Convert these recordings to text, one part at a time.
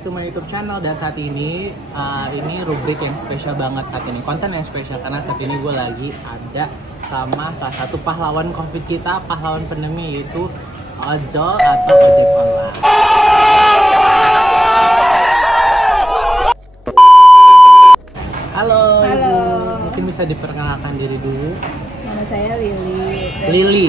back to my YouTube channel. Dan saat ini rubrik yang spesial banget saat ini, konten yang spesial karena saat ini gue lagi ada sama salah satu pahlawan COVID kita, pahlawan pandemi, yaitu ojol atau ojek online. Halo. Halo. Ibu. Mungkin bisa diperkenalkan diri dulu. Nama saya Lili. Lili.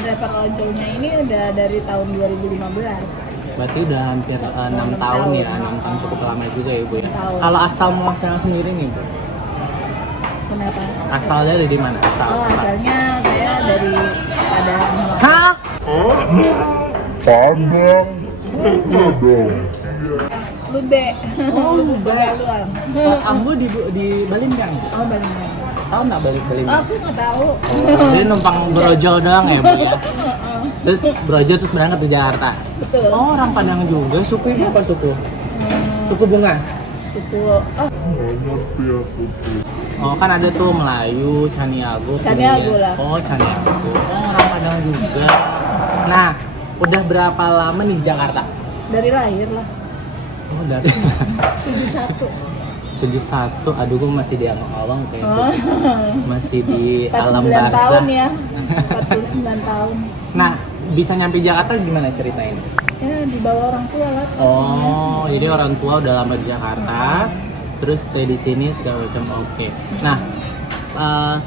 Driver ojolnya ini udah dari tahun 2015. Berarti udah hampir 6 tahun ya, 6 tahun cukup lama juga ya Bu ya. Kalau asal muasalnya sendiri nih Bu? Kenapa? Asalnya dari mana? Asalnya saya dari Padang. Hah? Padang. Lube. Lube. Galuan. Ambu di Balimbang. Oh, Balimbang. Tahu nggak Balimbang? Aku nggak tahu. Jadi numpang berojol doang ya Bu ya? Terus berojol terus berangkat ke Jakarta? Betul. Oh, orang Padang juga. Suku ini apa suku? Suku bunga? Suku. Oh, kan ada tuh Melayu, Caniago. Caniago lah. Oh, Caniago. Oh, orang Padang juga. Nah, udah berapa lama nih di Jakarta? Dari lahir lah. Oh, dari 71. 71. Aduh, gue masih di along kayaknya. Masih di alam 49 barzah. tahun ya. 49 tahun. Nah, bisa nyampe Jakarta gimana ceritanya? Ya, dibawa orang tua lah. Oh, jadi orang tua udah lama di Jakarta, terus stay di sini segala macam. Oke. Nah,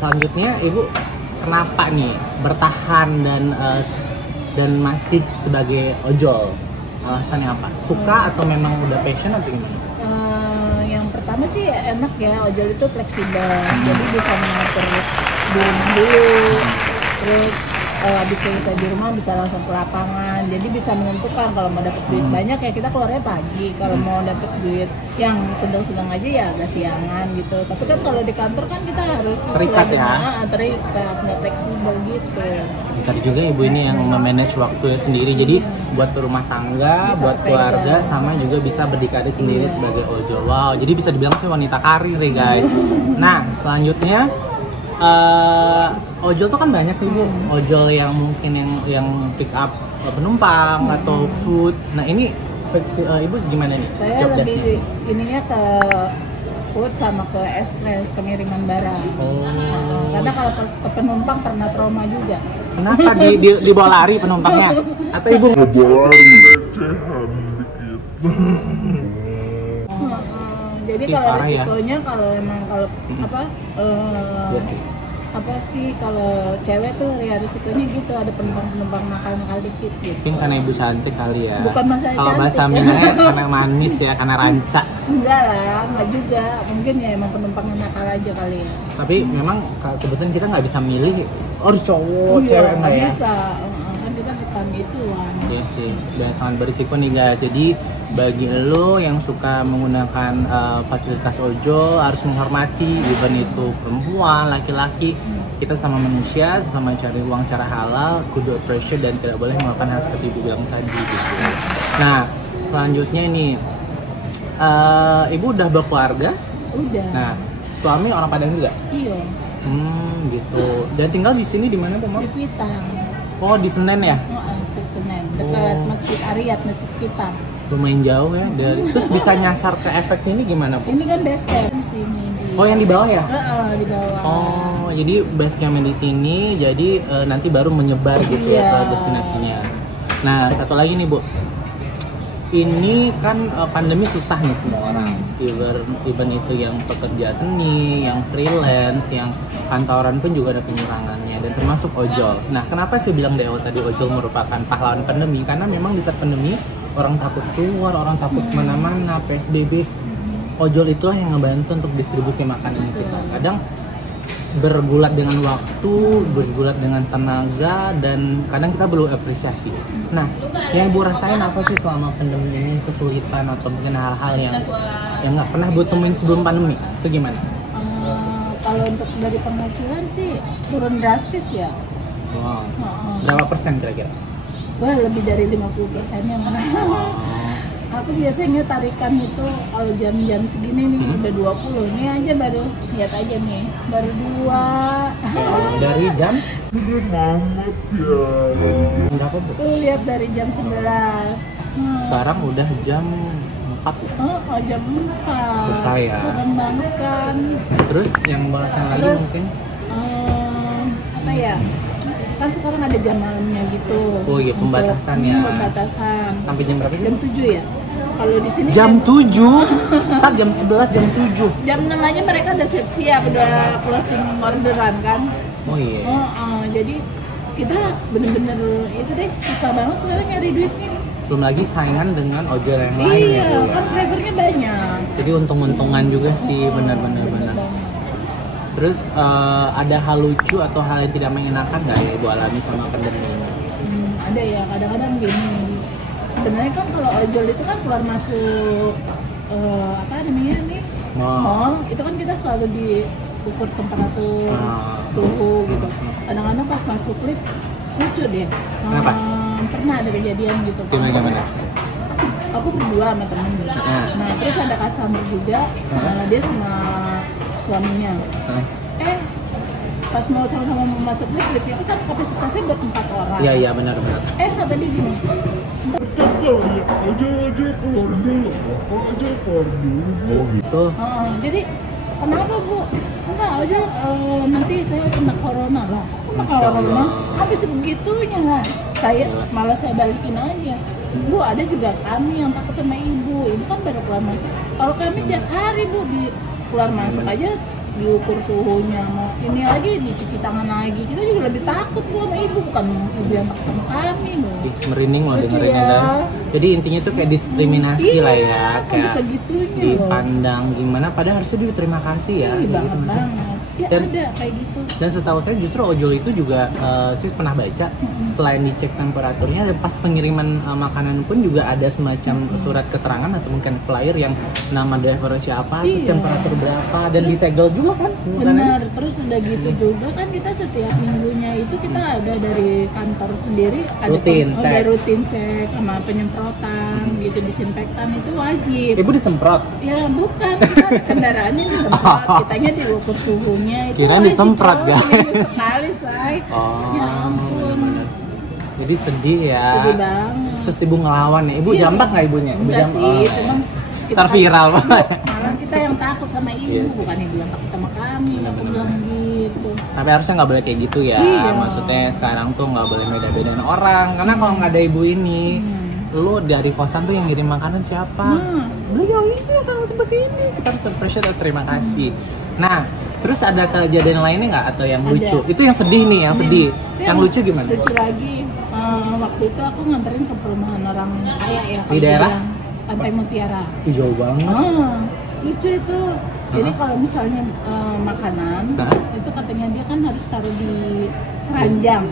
selanjutnya Ibu kenapa nih bertahan dan masih sebagai ojol? Alasannya apa? Suka atau memang udah passion atau gimana? Yang pertama sih enak ya, ojol itu fleksibel, jadi bisa mengatur di rumah dulu, terus habis selesai di rumah bisa langsung ke lapangan, jadi bisa menentukan kalau mau dapat duit banyak ya kita keluarnya pagi, kalau mau dapat duit yang sedang-sedang aja ya agak siangan gitu. Tapi kan kalau di kantor kan kita harus terikat ya? Terikat, nggak fleksibel gitu. Bentar juga Ibu ini yang memanage waktunya sendiri, jadi buat rumah tangga, Bisa buat keluarga, pegang. sama juga bisa berdikari sendiri sebagai ojol. Wow, jadi bisa dibilang sih wanita karir ya guys. Nah, selanjutnya ojol tuh kan banyak nih Bu. Ojol yang mungkin yang pick up penumpang atau food. Nah, ini Ibu gimana nih? Saya job lebih desk-nya? ininya ke food sama ke express, pengiriman barang. Oh. Karena kalau ke penumpang pernah trauma juga. Kenapa dibawa lari penumpangnya? Atau Ibu Recehan dikit. Jadi Ih, kalau parah ya. risikonya kalau emang kalau Iya sih. apa sih kalau cewek tuh ya risikonya gitu, ada penumpang nakal dikit gitu. Mungkin karena Ibu cantik kali ya. Bukan masalah kalau bahasa cantik, Minangnya karena manis ya, karena ranca. Enggak lah, enggak juga. Mungkin ya emang penumpangnya nakal aja kali ya. Tapi memang kebetulan kita nggak bisa milih harus cowok, cewek Iya, enggak ya. bisa. Kan kita bukan ituan. Iya sih, dan sangat berisiko nih guys. Jadi bagi lo yang suka menggunakan fasilitas ojol harus menghormati, even itu perempuan, laki-laki. Kita sama manusia, sama cari uang cara halal, kudu appreciate dan tidak boleh melakukan hal seperti Ibu bilang tadi gitu. Nah, selanjutnya ini Ibu udah berkeluarga? Udah. Nah, suami orang Padang juga? Iya. Gitu. Dan tinggal di sini di mana Bu? Di Kuitang. Oh, di Senen ya? Di Senen, dekat Oh. Masjid Ariyat, Masjid Kuitang. Lumayan jauh ya. Terus bisa nyasar ke efek sini gimana Bu? Ini kan base camp di sini. Oh, yang di bawah ya? Di bawah. Oh, jadi base campnya di sini, jadi nanti baru menyebar gitu ya ke destinasinya. Nah, satu lagi nih Bu, ini kan pandemi susah nih semua orang. Even itu yang pekerja seni, yang freelance, yang kantoran pun juga ada pengurangannya, dan termasuk ojol. Nah, kenapa saya bilang dari awal tadi ojol merupakan pahlawan pandemi? Karena memang di saat pandemi orang takut keluar, orang takut kemana-mana, PSBB. Ojol itulah yang ngebantu untuk distribusi makanan kita. Kadang bergulat dengan waktu, bergulat dengan tenaga, dan kadang kita perlu apresiasi. Nah, yang Ibu rasain apa sih selama pandemi ini, kesulitan atau mungkin hal-hal yang nggak pernah Bu temuin sebelum pandemi? Itu gimana? Kalau untuk dari penghasilan sih turun drastis ya. Wow. Berapa persen kira-kira? Wah, lebih dari 50%-nya mana. Aku biasanya tarikan itu kalau jam-jam segini nih udah 20. Ini aja baru, lihat aja nih, baru 2. Dari jam Sudah mamat ya. berapa Bu? Tuh lihat dari jam 11. Sekarang udah jam 4 ya? Oh, jam 4. Selesai ya. Serem banget kan. Terus yang bahasan lagi Terus, mungkin? Apa ya? Kan sekarang ada jam malamnya gitu. Oh iya, pembatasan ya. Pembatasan. Sampai jam berapa sih? Jam 7 ya. Kalau di sini Jam 7? Start jam 11, jam 7. jam 6 aja mereka udah siap-siap, udah closing orderan kan. Oh iya. Jadi kita bener-bener itu deh susah banget sekarang nyari duitnya. Belum lagi saingan dengan ojol yang lain Iya, gitu kan drivernya banyak. Jadi untung-untungan juga sih, benar-benar. banget. Terus ada hal lucu atau hal yang tidak mengenakan nggak ya Ibu alami sama pandemi ini? Ada ya, kadang-kadang gini. Sebenarnya kan kalau ojol itu kan keluar masuk apa namanya nih? Mall, itu kan kita selalu diukur temperatur, suhu gitu. Kadang-kadang pas masuk lift lucu deh. Kenapa? Pernah ada kejadian gitu. Gimana? Aku berdua sama temen gitu. Nah, terus ada customer juga, dia sama suaminya. Pas mau sama-sama masuk lift itu kan kapasitasnya buat 4 orang. Iya benar. Kata dia gini. Aja keluar dulu, aja keluar dulu. Oh gitu. Jadi kenapa Bu? Enggak aja nanti saya kena corona lah. Kena corona? Habis begitunya lah. Malah saya balikin aja. Bu, ada juga kami yang takut sama ibu. Ibu kan baru keluar masuk. Kalau kami tiap hari Bu di keluar masuk aja diukur suhunya, mau ini lagi dicuci tangan lagi, kita juga lebih takut Bu sama ibu, bukan ibu yang takut sama kami Bu. Merinding loh dengerinnya ya. guys. Jadi intinya tuh kayak diskriminasi lah ya, kayak segitunya dipandang gimana, padahal harusnya dia terima kasih ya. Banget Gitu. banget. Ya Dan- ada kayak gitu. Dan setahu saya justru ojol itu juga sih pernah baca, selain dicek temperaturnya, dan pas pengiriman makanan pun juga ada semacam surat keterangan atau mungkin flyer yang nama driver siapa, terus Iya. temperatur berapa, dan disegel juga kan makanannya. Benar, terus udah gitu juga kan kita setiap minggunya itu kita ada dari kantor sendiri ada Rutin, cek. ada rutin cek sama penyemprotan gitu, disinfektan itu wajib. Ibu disemprot? Ya bukan, kita ada kendaraannya disemprot, kitanya diukur suhunya itu Kirain wajib. disemprot, guys. Seminggu sekali say. Ya ampun, bener-bener. Jadi sedih ya. sedih banget. Terus ibu ngelawan ya, ibu Iya. jambak nggak ibunya? Ibu Enggak jambak. sih, cuman Ntar viral banget. malah kita yang takut sama ibu, Iya sih. bukan ibu yang takut sama kami. Aku bilang gitu. Tapi harusnya nggak boleh kayak gitu ya. Iya. Maksudnya sekarang tuh nggak boleh beda-bedain orang. Karena kalau nggak ada ibu ini, lu dari kosan tuh yang ngirim makanan siapa? Beliau ini orang seperti ini. Kita harus appreciate atau terima kasih. Nah, terus ada kejadian lainnya nggak atau yang Ada. lucu? Itu yang sedih nih, yang sedih. Yang lucu gimana? Lucu lagi, waktu itu aku nganterin ke perumahan orang kaya ya. Di daerah? Pantai Mutiara. Itu jauh banget. Lucu itu. Jadi kalau misalnya makanan, Hah? itu katanya dia kan harus taruh di keranjang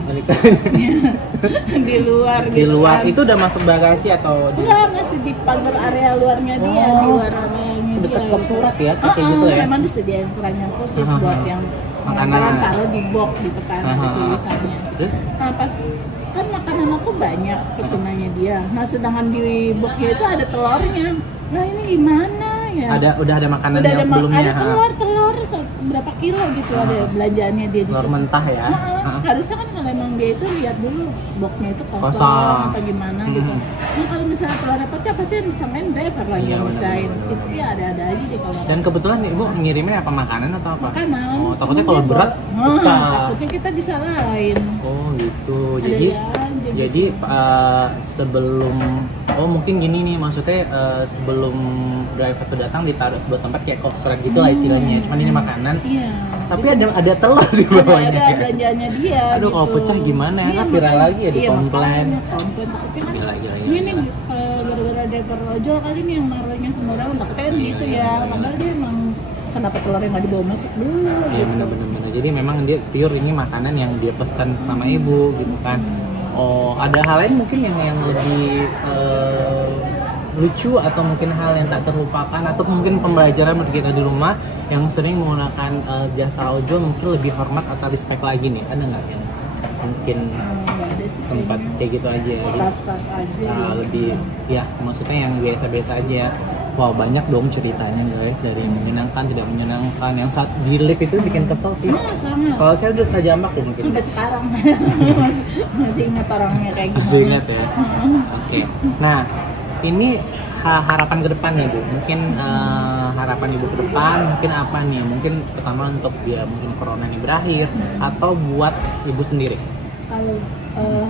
di luar. Di gitu luar kan. itu udah masuk bagasi atau di Enggak, masih di pagar area luarnya dia, di luar areanya dia. dekat kop surat ya, kayak gitu ya? Memang disediain keranjang khusus Aha. buat yang Makanan. makanan taruh di box gitu kan, ada Aha. tulisannya. Terus? Nah pas kan makanan aku banyak pesenannya dia. Nah sedangkan di boxnya itu ada telurnya. Nah ini gimana ya? Udah ada makanan Udah yang ada, sebelumnya. ada ha? telur berapa kilo gitu ada belanjaannya dia di Telur situ. mentah ya. Heeh, harusnya kan kalau emang dia itu lihat dulu boxnya itu kosong Kosong. atau gimana gitu. Nah kalau misalnya telurnya pecah pasti yang disamain driver lagi Iya, yang benar, mecahin. benar, Itu ya ada-ada aja deh kalau Dan kebetulan ibu ngirimnya apa, makanan atau apa? makanan. Oh, takutnya kalau Dia berat bawa- pecah. takutnya kita disalahin. Oh gitu. Ada Jadi ya aja jadi gitu. sebelum mungkin gini nih maksudnya sebelum driver itu datang ditaruh sebuah tempat kayak kop surat gitu lah istilahnya. Cuman ini makanan. Iya. Tapi ada telur di bawahnya. Ada belanjaannya dia. Aduh, kalau gitu. pecah gimana ya? Iya, Kan viral makanya- lagi ya, di iya, komplain. makanya komplain. Takutnya kan Gila. ini nih gara-gara driver ojol kali ini yang naruhnya sembarangan, takutnya kan gitu ya. Padahal dia emang kenapa telurnya nggak dibawa masuk dulu Iya gitu. benar-benar. Jadi memang dia pure ini makanan yang dia pesan sama ibu gitu kan. Oh, ada hal lain mungkin yang lebih lucu atau mungkin hal yang tak terlupakan atau mungkin pembelajaran bagi kita di rumah yang sering menggunakan jasa ojol mungkin lebih hormat atau respect lagi nih, ada nggak yang mungkin Nggak ada sih sempat kayaknya. kayak gitu aja ya? Tas-tas aja. Nah, gitu. lebih ya maksudnya yang biasa-biasa aja ya. Wow, banyak dong ceritanya guys, dari menyenangkan, tidak menyenangkan. Yang saat di lift itu bikin kesel sih. Sama. Kalau saya udah sejamak ya mungkin. Sampai sekarang masih ingat orangnya kayak gimana. Masih ingat ya. Oke. Nah, ini harapan ke depan nih Bu. Mungkin harapan Ibu ke depan mungkin apa nih? Mungkin pertama untuk dia mungkin corona ini berakhir atau buat Ibu sendiri. Kalau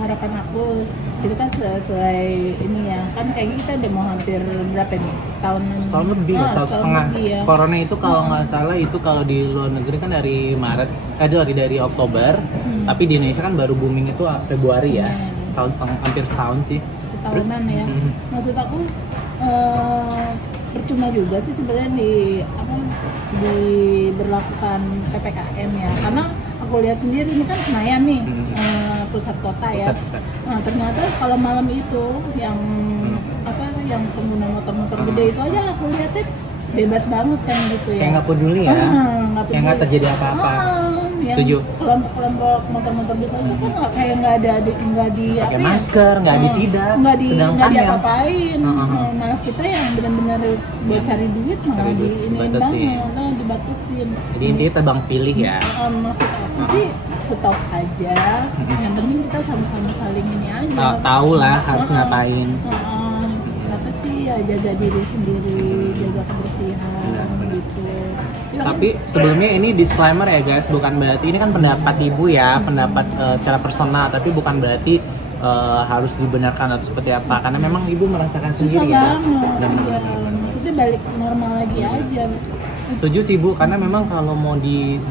harapan aku itu kan sesuai ini ya, kan kayaknya kita udah mau hampir berapa nih, setahun Lebih, setahun setengah. lebih ya. Corona itu kalau nggak salah itu kalau di luar negeri kan dari Maret, dari Oktober, tapi di Indonesia kan baru booming itu Februari ya, setahun setengah, hampir setahun sih. Setahunan ya. Maksud aku percuma juga sih sebenarnya diberlakukan PPKM ya, karena aku lihat sendiri ini kan Senayan nih, pusat kota ya. Pusat. Nah ternyata kalau malam itu yang yang pengguna motor-motor gede itu aja aku lihatnya bebas banget kan gitu ya. Kayak nggak peduli ya, kayak nggak terjadi apa-apa. Setuju. Kelompok motor-motor besar itu kan kayak nggak di pakai masker, nggak disidak, nggak sedangkan diapa-apain. Malah kita yang benar-benar buat cari duit malah dibatasin. Jadi intinya tebang pilih ya. Maksud aku sih stop aja. Yang penting kita sama-sama saling ini aja. Tahu lah harus ngapain. Apa sih ya, jaga diri sendiri, jaga kebersihan gitu. Tapi sebelumnya ini disclaimer ya guys, bukan berarti ini kan pendapat Ibu ya, pendapat secara personal, tapi bukan berarti harus dibenarkan atau seperti apa, karena memang Ibu merasakan sendiri ya. Maksudnya balik normal lagi aja. Setuju sih Bu, karena memang kalau mau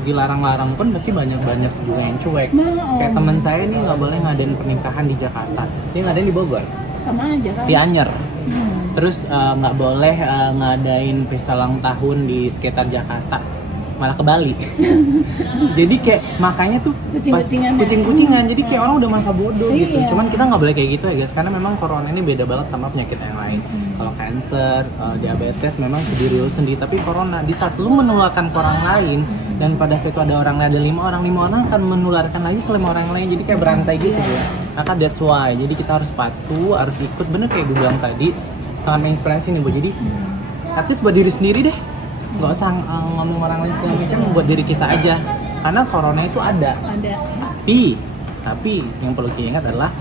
dilarang-larang pun pasti banyak juga yang cuek. Kayak teman saya ini nggak boleh ngadain pernikahan di Jakarta, dia ngadain di Bogor. Sama aja kan? Di Anyer. Terus nggak boleh ngadain pesta ulang tahun di sekitar Jakarta, malah ke Bali. Jadi kayak makanya tuh kucing-kucingan. Jadi kayak orang udah masa bodoh gitu. Cuman kita nggak boleh kayak gitu ya guys, karena memang corona ini beda banget sama penyakit yang lain. Kalau cancer, diabetes memang ke diri lu sendiri, tapi corona di saat lu menularkan ke orang lain, dan pada saat itu ada orang, ada 5 orang akan menularkan lagi ke 5 orang lain. Jadi kayak berantai gitu ya. Maka that's why. Jadi kita harus patuh, harus ikut. Bener kayak gue bilang tadi, sangat menginspirasi nih Bu. Jadi at least buat diri sendiri deh, nggak usah ngomong orang lain segala macam, buat diri kita aja, karena corona itu ada. Tapi yang perlu diingat adalah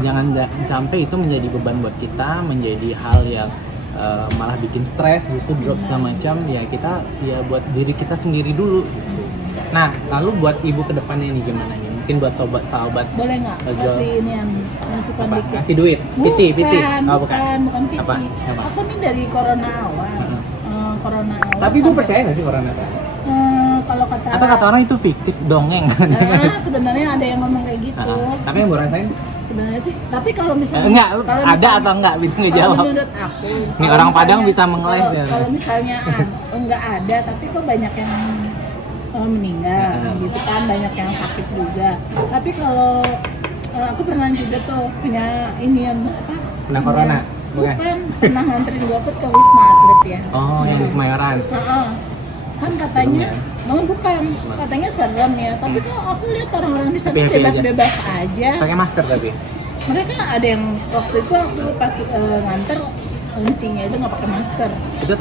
jangan sampai itu menjadi beban buat kita, menjadi hal yang malah bikin stres, justru drop segala macam. Ya kita ya buat diri kita sendiri dulu. Nah, lalu buat Ibu kedepannya ini gimana nih? Mungkin buat sahabat boleh nggak kasih ini yang masukan dikit? Kasih duit, piti. Bukan piti. Apa? Aku nih dari corona awal. Tapi Ibu percaya nggak sih corona? Kalau kata orang itu fiktif, dongeng. Sebenarnya ada yang ngomong kayak gitu. Tapi yang Bu rasain? Sebenarnya sih. Tapi kalau misalnya ada atau enggak bisa ngejawab. Menurut aku. Nih orang Padang bisa mengeles ya. Kalau misalnya enggak ada, tapi kok banyak yang meninggal gitu kan, banyak yang sakit juga. Tapi kalau aku pernah juga tuh punya ini yang apa? Pernah corona? Bukan, pernah nganterin GoFood ke Wisma Atlet ya. Oh, yang di Kemayoran. Kan katanya, bukan, katanya serem ya. Tapi kok aku lihat orang-orang di sana bebas-bebas aja. Pakai masker tapi. Mereka ada yang waktu itu aku pas nganter kuncinya itu nggak pakai masker. Itu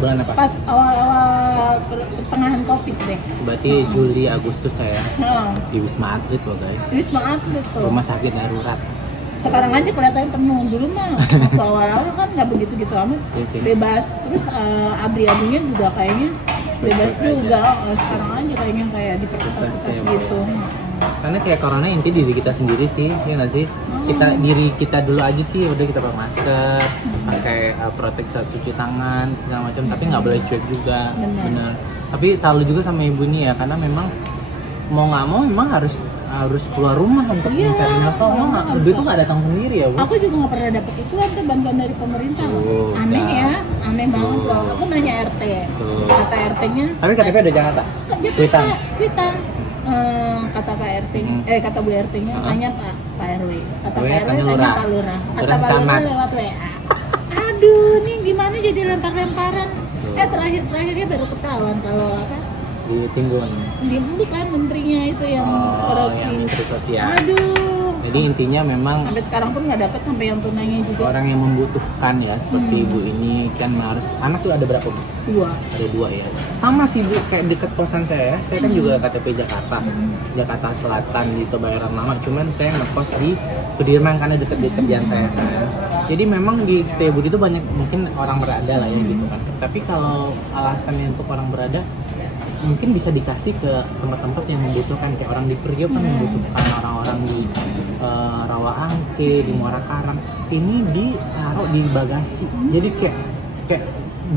bulan apa? Pas awal-awal pertengahan COVID deh. Berarti Juli Agustus saya. Di Wisma Atlet loh guys. Wisma Atlet tuh. Rumah sakit darurat. Sekarang aja kelihatannya penuh, dulu mah waktu awal-awal kan nggak begitu amat, bebas. Terus abri-abrinya juga kayaknya bebas juga. Sekarang aja kayaknya kayak diperketat gitu. Karena kayak corona inti diri kita sendiri sih, ya nggak sih? Diri kita dulu aja sih, udah kita pakai masker, pakai proteksi saat cuci tangan segala macam. Tapi nggak boleh cuek juga, bener. Tapi selalu juga sama Ibu nih ya, karena memang mau nggak mau memang harus keluar rumah untuk mencari nafkah. Itu tuh nggak datang sendiri ya Bu? Aku juga nggak pernah dapet iklan tuh, bantuan dari pemerintah. Aneh ya, aneh banget loh. Aku nanya RT, kata RT-nya. Tapi KTP ada Jakarta? Kuitang. Kata Pak RT-nya, kata Bu RT-nya, tanya Pak RW. Kata Pak RW, tanya Pak Lurah. Kata Pak Lurah lewat WA. Aduh, nih gimana jadi lempar-lemparan? Terakhirnya baru ketahuan kalau apa? Di Timbun. Bukan menterinya itu yang korupsi. Yang Menteri Sosial. Aduh, Jadi intinya memang Sampai sekarang pun nggak dapat sampai yang tunainya juga. orang yang membutuhkan ya seperti ibu ini kan harus. Anak tuh ada berapa Bu? 2. Ada 2 ya. Sama sih Bu, kayak deket kosan saya. Saya kan juga KTP Jakarta, Jakarta Selatan di Kebayoran Lama. Cuman saya ngekos di Sudirman karena deket di kerjaan saya kan. Jadi memang di Setiabudi itu banyak mungkin orang berada lah ya gitu kan. Tapi kalau alasannya untuk orang berada mungkin bisa dikasih ke tempat-tempat yang membutuhkan, kayak orang di Priok kan membutuhkan, orang-orang di Rawa Angke, di Muara Karang ini ditaruh di bagasi. Jadi kayak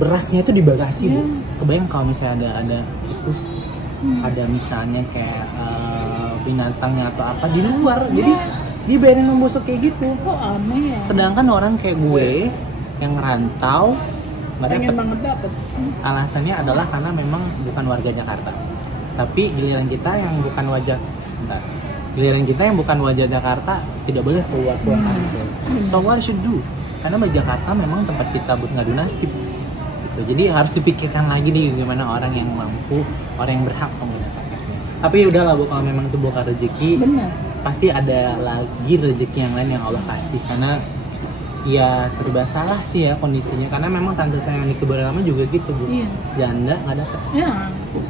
berasnya itu di bagasi Bu. Kebayang kalau misalnya ada tikus, ada misalnya kayak binatangnya atau apa di luar, jadi dibiarin membusuk kayak gitu. Kok aneh ya? Sedangkan orang kayak gue yang ngerantau nggak Pengen dapet. banget dapet. Alasannya adalah karena memang bukan warga Jakarta. Tapi giliran kita yang bukan wajah Jakarta tidak boleh keluar kampung. So what should do? Karena di Jakarta memang tempat kita buat ngadu nasib. Gitu. Jadi harus dipikirkan lagi nih gimana orang yang mampu, orang yang berhak menggunakannya. Tapi udahlah Bu, kalau memang itu bukan rezeki, Benar. pasti ada lagi rezeki yang lain yang Allah kasih. Karena ya serba salah sih ya kondisinya, karena memang tante saya yang di Kebayoran Lama juga gitu Bu. Iya. Janda nggak dapet, Ya.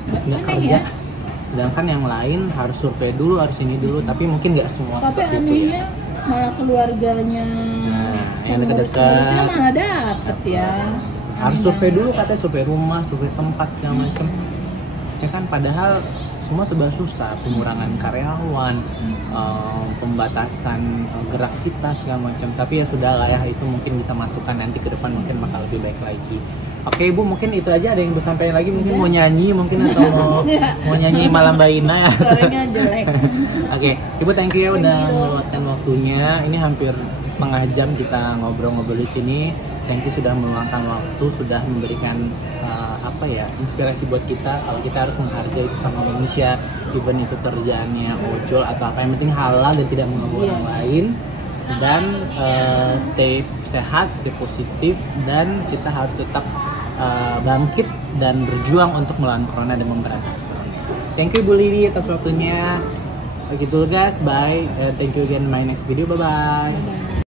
nggak Aneh kerja. ya. Sedangkan yang lain harus survei dulu, harus ini dulu, tapi mungkin nggak semua Tapi seperti itu ya. anehnya malah keluarganya Nah, yang pengurus-pengurusnya dekat-dekat. malah dapet ya. Harus Aneh survei banget. dulu, katanya survei rumah, survei tempat segala macem. Ya kan, padahal semua serba susah, pengurangan karyawan, pembatasan gerak kita segala macam. Tapi ya sudah lah ya, itu mungkin bisa masukkan nanti ke depan mungkin bakal lebih baik lagi. Oke Ibu, mungkin itu aja. Ada yang mau sampaikan lagi? Mungkin mau nyanyi mungkin atau mau nyanyi Malam Baina ya. Suaranya jelek. Oke, Ibu thank you ya udah Thank you. meluangkan waktunya. Ini hampir setengah jam kita ngobrol-ngobrol di sini. Thank you sudah meluangkan waktu, sudah memberikan inspirasi buat kita kalau kita harus menghargai sesama manusia, even itu kerjaannya ojol atau apa, yang penting halal dan tidak mengganggu orang lain. Dan stay sehat, stay positif, dan kita harus tetap bangkit dan berjuang untuk melawan corona dan memberantas corona. Thank you Bu Lili atas waktunya. Begitu guys, bye. Thank you again in my next video. Bye bye.